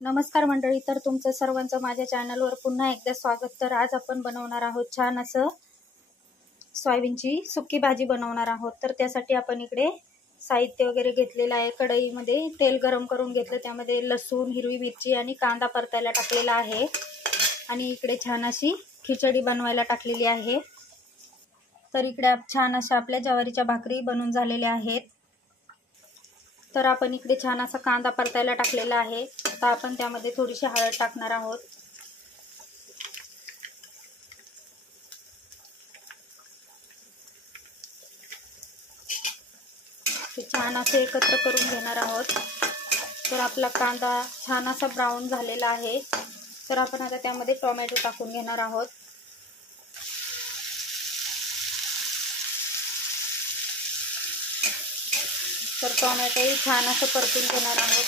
नमस्कार मंडळी, तर तुमचं सर्वांचं माझ्या चॅनलवर पुन्हा एकदा स्वागत। तर आज आपण बनवणार आहोत छान असं सोयाबीनची सुकी भाजी बनवणार आहोत। तर त्यासाठी आपण इकडे साहित्य वगैरे घेतलेलं आहे। कढईमध्ये तेल गरम करून घेतलं, त्यामध्ये लसूण, हिरवी मिरची आणि कांदा परतायला टाकलेला आहे आणि इकडे छान अशी खिचडी बनवायला टाकलेली आहे। तर इकडे छान अशा आपल्या ज्वारीच्या भाकरी बनवून झालेल्या आहेत। तर आपण इकडे छान असा कांदा परतायला टाकलेला आहे। आता आपण त्यामध्ये थोडीशी हळद टाकणार आहोत। ते छान असे एकत्र करून घेणार आहोत। तर आपला कांदा छान असा ब्राऊन झालेला आहे। तर आपण आता त्यामध्ये टोमॅटो टाकून घेणार आहोत। तर टोमॅटोही छान असं परतून घेणार आहोत।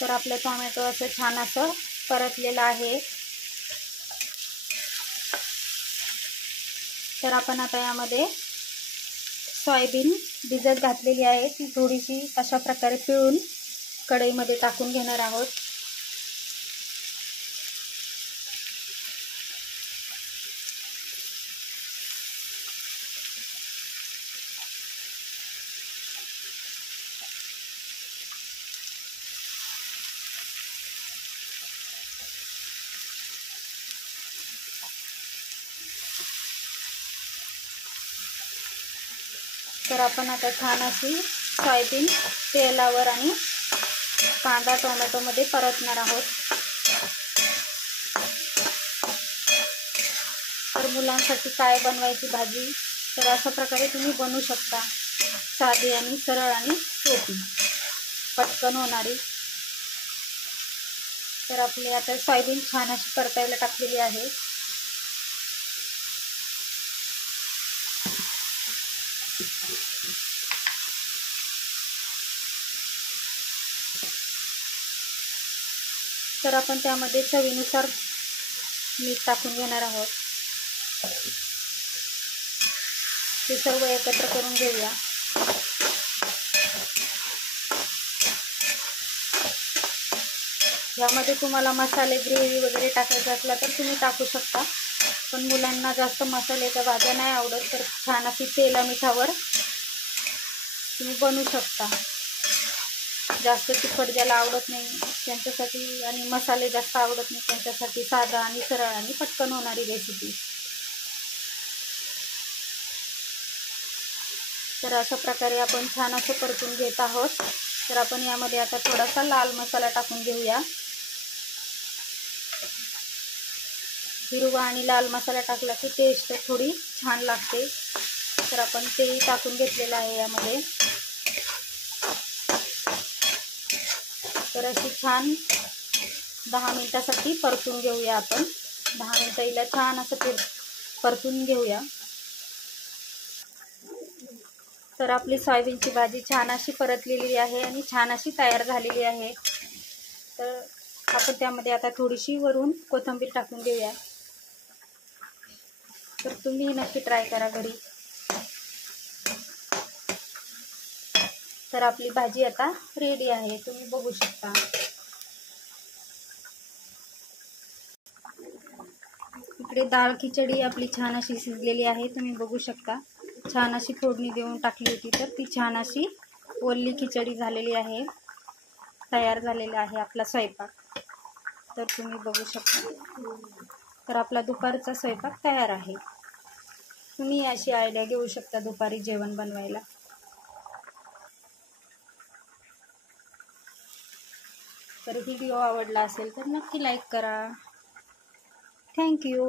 तर आपले टोमॅटो असं छान असं परतलेलं आहे। तर आपण आता यामध्ये सोयाबीन भिजत घातलेली आहे, ती थोडीशी अशा प्रकारे पिळून कढईमध्ये टाकून घेणार आहोत। तर आपण आता छान अशी सोयाबीन तेलावर आणि कांदा टोमॅटो मध्ये परतणार आहोत। तर मुलांसाठी काय बनवायची भाजी, तर अशा प्रकारे तुम्ही बनवू शकता। साधी आणि सरळ आणि सोपी, पटकन होणारी। तर आपली आता सोयाबीन छान अशी परतायला टाकलेली आहे। तर आपण त्यामध्ये चवीनुसार मीठ टाकून घेणार आहोत। ते सर्व एकत्र करून घेऊया। यामध्ये तुम्हाला मसाले ग्रेव्ही वगैरे टाकायचा असला तर तुम्ही टाकू शकता, पण मुलांना जास्त मसाल्याच्या भाज्या नाही आवडत। तर छान अशी तेला मिठावर तुम्ही बनवू शकता। जास्त तिखट ज्याला आवडत नाही त्यांच्यासाठी आणि मसाले जास्त आवडत नाही त्यांच्यासाठी साधा आणि सरळ आणि पटकन होणारी रेसिपी। तर अशा प्रकारे आपण छान असं परतून घेत आहोत। तर आपण यामध्ये आता थोडासा लाल मसाला टाकून घेऊया। हिरवा आणि लाल मसाला टाकला की टेस्ट थोडी छान लागते। तर आपण तेही टाकून घेतलेलं आहे यामध्ये। तर अशी छान 10 मिनिटासाठी परतून घेऊया आपण। 10 मिनिटं हिला छान असं परतून घेऊया। तर आपली सोयाबीनची भाजी छान अशी परतलेली आहे आणि छान अशी तयार झालेली आहे। तर आपण त्यामध्ये आता थोडीशी वरून कोथिंबीर टाकून घेऊया। तर तुम्ही नक्की ट्राय करा घरी। तर आपली भाजी आता रेडी आहे, तुम्ही बघू शकता। इकडे डाळ खिचडी आपली छान अशी शिजलेली आहे, तुम्ही बघू शकता। छान अशी फोडणी देऊन टाकली होती, तर ती छान अशी ओली खिचडी झालेली आहे। तयार झालेला आहे आपला स्वयंपाक। तर तुम्ही बघू शकता। तर आपला दुपारचा स्वयंपाक तयार आहे। तुम्ही अशी आयडिया घेऊ शकता दुपारी जेवण बनवायला। तर व्हिडिओ आवडला असेल तर नक्की लाईक करा। Thank you.